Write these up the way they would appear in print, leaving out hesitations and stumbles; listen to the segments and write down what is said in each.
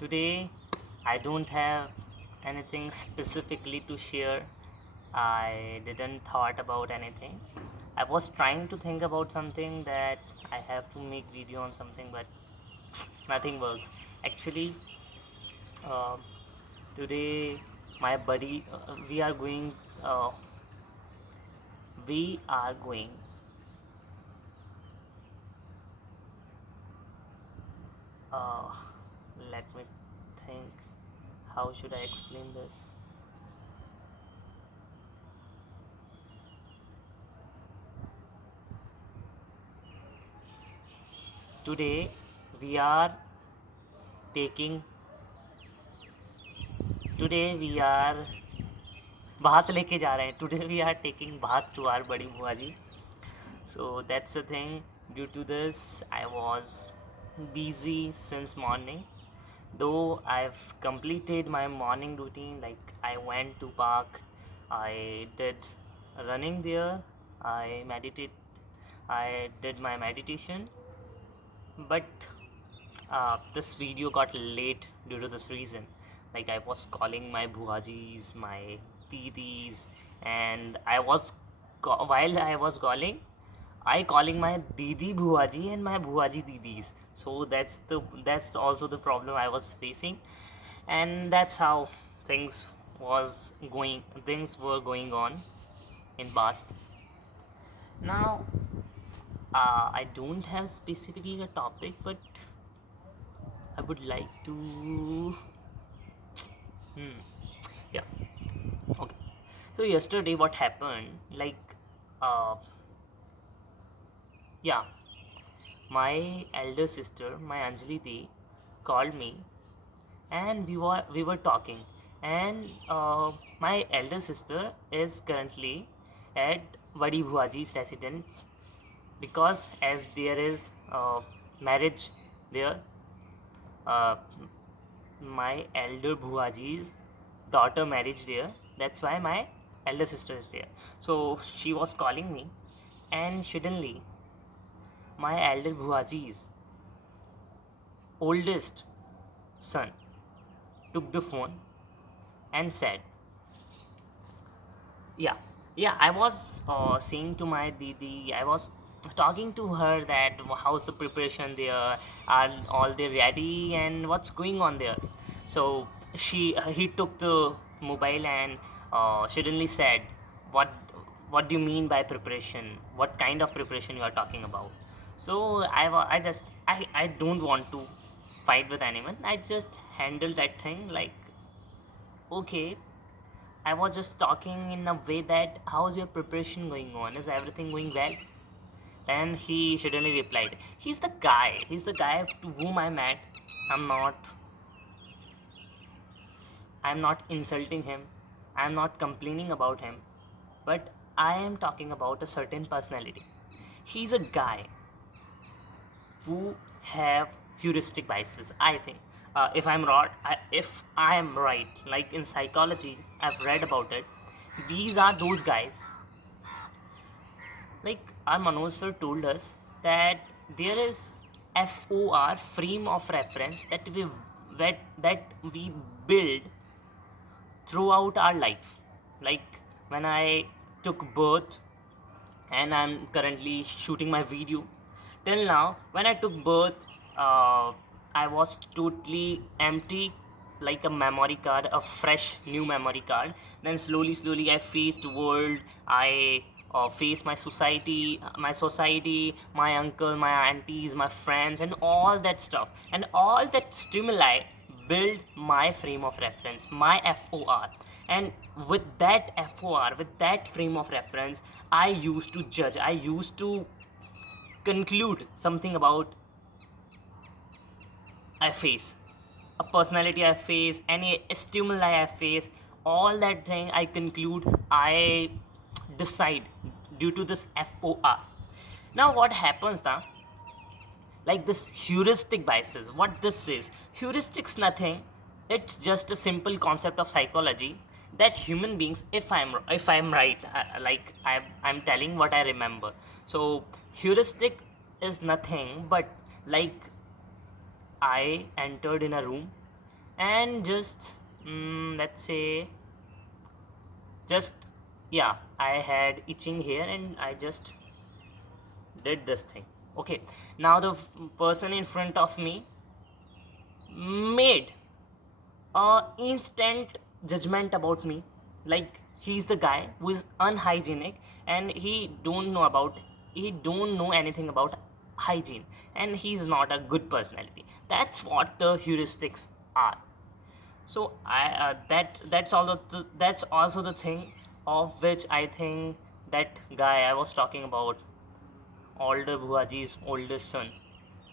Today, I don't have anything specifically to share. I didn't thought about anything. I was trying to think about something that I have to make video on something, but nothing works. Actually, uh, today my buddy, uh, we are going. Uh, Let me think. How should I explain this? Today we are taking today we are भात लेके जा रहे हैं. Today we are taking भात to our बड़ी बुआ जी. So that's the thing. Due to this, I was busy since morning. Though I've completed my morning routine, like I went to park, I did running there, I meditate, I did my meditation, but this video got late due to this reason. Like I was calling my buajis, my didis, and while I was calling, I calling my didi buaji and my buaji didis. So that's also the problem I was facing, and that's how things were going on in past. Now I don't have specifically a topic, but I would like to. Yeah. Okay. So yesterday, what happened? Uh, yeah, my elder sister, my Anjali Di, called me, and we were talking, and my elder sister is currently at Vadi Bhuaji's residence because as there is marriage there, uh, my elder Bhuaji's daughter marriage there. That's why my elder sister is there. So she was calling me, and suddenly my elder Bhuaji's oldest son took the phone and said, "Yeah, yeah." I was saying to my Didi, I was talking to her that how's the preparation there, are all they ready, and what's going on there. So he took the mobile and suddenly said, "What what do you mean by preparation? What kind of preparation you are talking about?" So I don't want to fight with anyone. I just handle that thing like, okay, I was just talking in a way that how's your preparation going on? Is everything going well? Then he suddenly replied, He's the guy. He's the guy to whom I met. I'm not I'm not insulting him. I'm not complaining about him. But I am talking about a certain personality. He's a guy who have heuristic biases, I think. If I am right, like in psychology, I've read about it. These are those guys. Like our Manoj sir told us that there is FOR, frame of reference, that we build throughout our life. Like when I took birth, and I'm currently shooting my video. Till now, when I took birth, uh, I was totally empty, like a memory card, a fresh new memory card. Then slowly, I faced world. I faced my society, my uncle, my aunties, my friends, and all that stuff, and all that stimuli build my frame of reference, my FOR. And with that FOR, with that frame of reference, I used to judge, I used to conclude something about I face, a personality I face, any stimuli I face, all that thing I conclude, I decide due to this FOR. Now, what happens now? Like this heuristic biases, what this is, heuristics nothing, it's just a simple concept of psychology that human beings, if I'm right, like I'm telling what I remember. So heuristic is nothing but, like, I entered in a room, and just let's say, just, yeah, I had itching here and I just did this thing. Okay, now the person in front of me made a instant judgment about me, like he's the guy who is unhygienic and he don't know anything about hygiene, and he's not a good personality. That's what the heuristics are. So I that's also the thing of which I think that guy I was talking about, older Bhuaji's oldest son,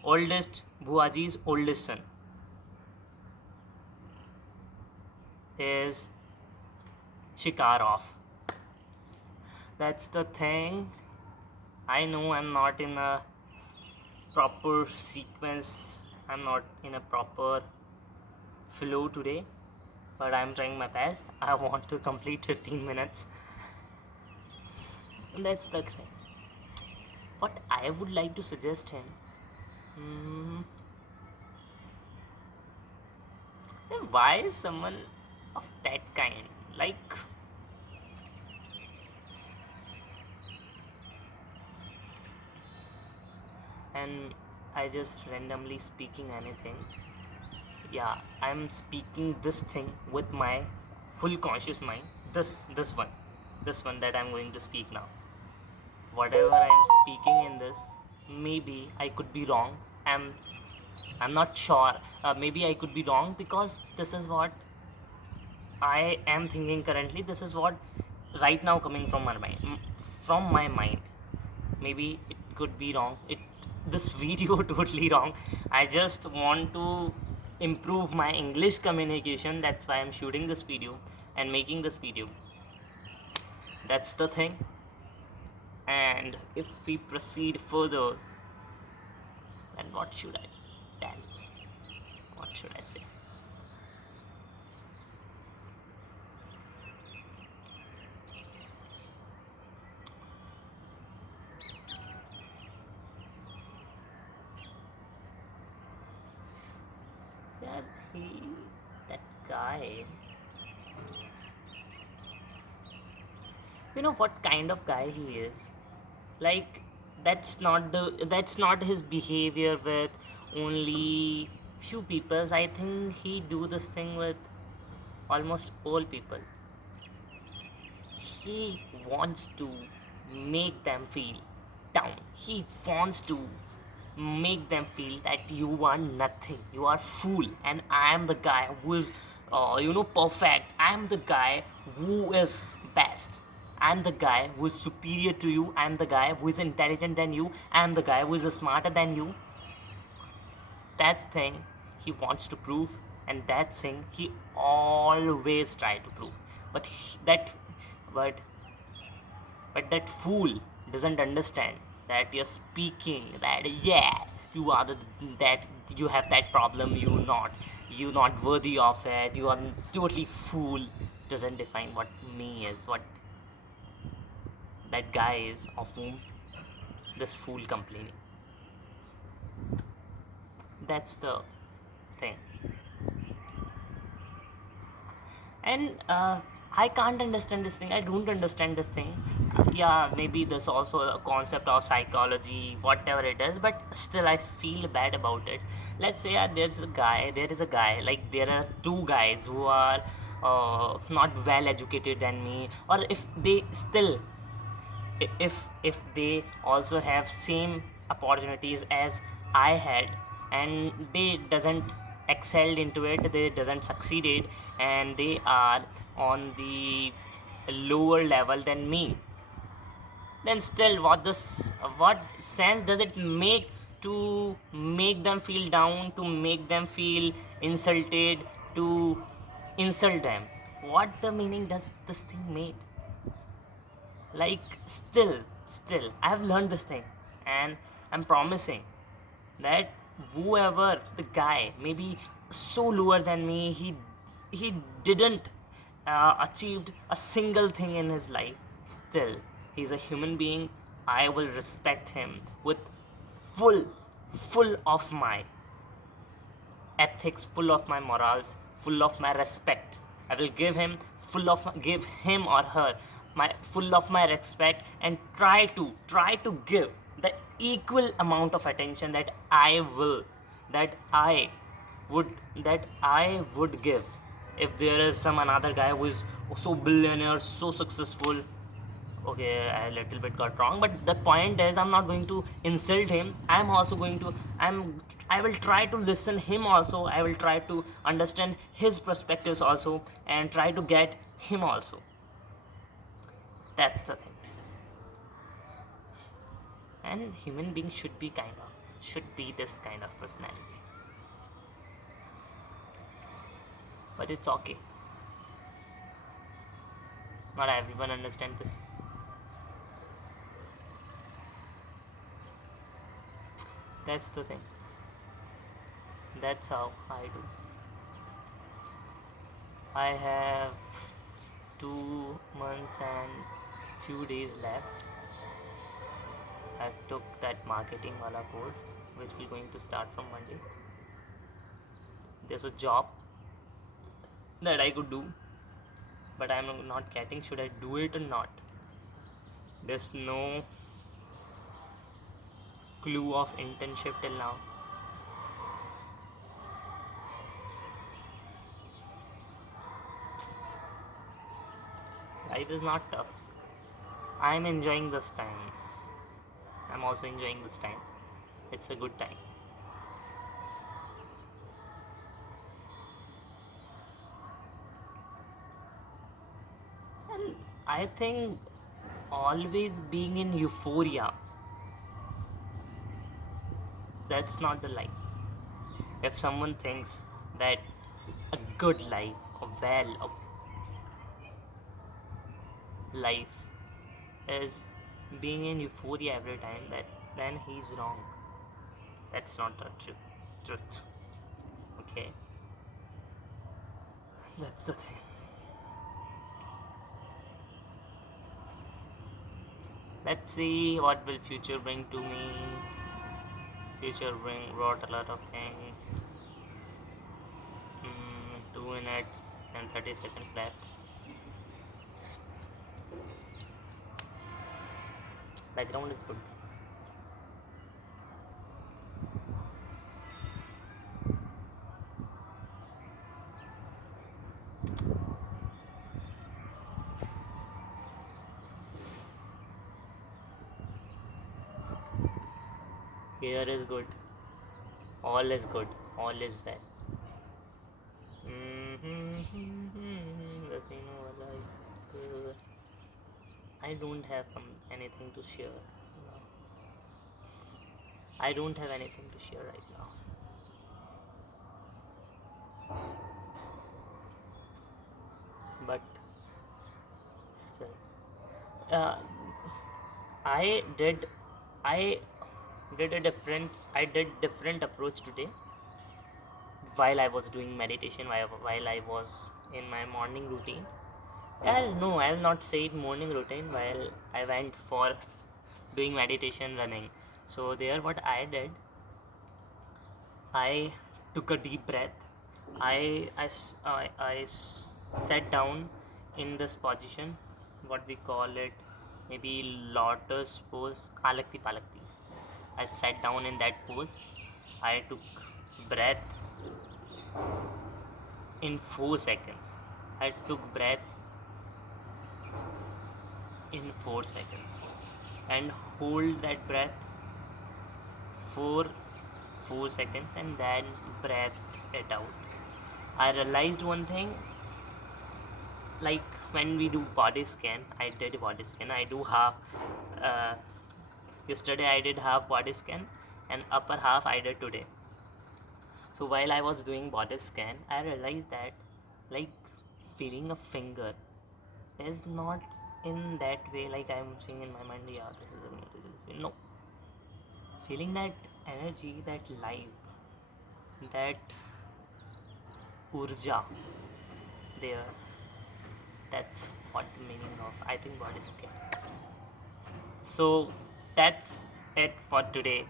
oldest Bhuaji's oldest son, is shikar of. That's the thing. I know I'm not in a proper sequence, I'm not in a proper flow today, but I'm trying my best. I want to complete 15 minutes. And that's the thing. What I would like to suggest him, hmm, why is someone of that kind? Like, and I just randomly speaking anything. Yeah, I'm speaking this thing with my full conscious mind. This one that I'm going to speak now. Whatever I'm speaking in this, maybe I could be wrong. I'm not sure. Maybe I could be wrong because this is what I am thinking currently. This is what right now coming from my mind. From my mind. Maybe it could be wrong. This video totally wrong. I just want to improve my English communication. That's why I'm shooting this video and making this video. That's the thing. And if we proceed further, then what should I tell? What should I say? Yeah, that guy, you know what kind of guy he is? Like, that's not his behavior with only few people. I think he do this thing with almost all people. He wants to make them feel down. He wants to make them feel that you are nothing, you are fool, and I am the guy who is perfect. I am the guy who is best. I'm the guy who is superior to you. I'm the guy who is intelligent than you. I'm the guy who is smarter than you. That thing he wants to prove, and that thing he always try to prove. But but that fool doesn't understand that you're speaking that, yeah, you are that you have that problem, you not worthy of it, you are totally fool. Doesn't define what me is, what that guy is of whom this fool complaining. That's the thing. And I can't understand this thing, I don't understand this thing. Yeah, maybe there's also a concept of psychology, whatever it is, but still I feel bad about it. Let's say there is a guy, like there are two guys who are not well educated than me, or if they still, if they also have same opportunities as I had, and they doesn't excelled into it, they doesn't succeeded, and they are on the lower level than me, then still what sense does it make to make them feel down, to make them feel insulted, to insult them? What the meaning does this thing make? Like, still I have learned this thing, and I'm promising that whoever the guy may be so lower than me, he didn't achieved a single thing in his life, still he's a human being. I will respect him with full of my ethics, full of my morals, full of my respect. I will give him or her my full of my respect, and try to give the equal amount of attention that I would that I would give if there is some another guy who is so billionaire, so successful. Okay, I a little bit got wrong, but the point is I'm not going to insult him. I will try to listen him also. I will try to understand his perspectives also, and try to get him also. That's the thing. And human being should be this kind of personality. But it's okay. Not everyone understands this. That's the thing. That's how I do. I have 2 months and few days left. I took that marketing wala course, which will going to start from Monday. There's a job that I could do, but I'm not getting. Should I do it or not? There's no clue of internship till now. Life is not tough. I'm enjoying this time. I'm also enjoying this time. It's a good time. And I think always being in euphoria, that's not the life. If someone thinks that a good life, a life is being in euphoria every time, then he's wrong. That's not the truth. Okay, that's the thing. Let's see what will future bring to me. Future brought a lot of things. 2 minutes and 30 seconds left. Background is good. Here is good. All is good. All is well. The scene wala is. I don't have anything to share. No. I don't have anything to share right now. But still, I did different approach today while I was doing meditation, while I was in my morning routine. I'll not say it morning routine, while I went for doing meditation running. So there what I did, I took a deep breath. I sat down in this position, what we call it, maybe lotus pose, alakti palakti. I sat down in that pose. I took breath in 4 seconds. I took breath in 4 seconds and hold that breath for 4 seconds and then breath it out. I realized one thing, like when we do body scan, I did body scan. I do half. Yesterday I did half body scan, and upper half I did today. So while I was doing body scan, I realized that like feeling a finger is not in that way, like I'm saying in my mind, yeah, this is a no. Feeling that energy, that life, that urja there, that's what the meaning of, I think, body scan. So that's it for today.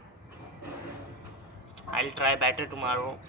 I'll try better tomorrow.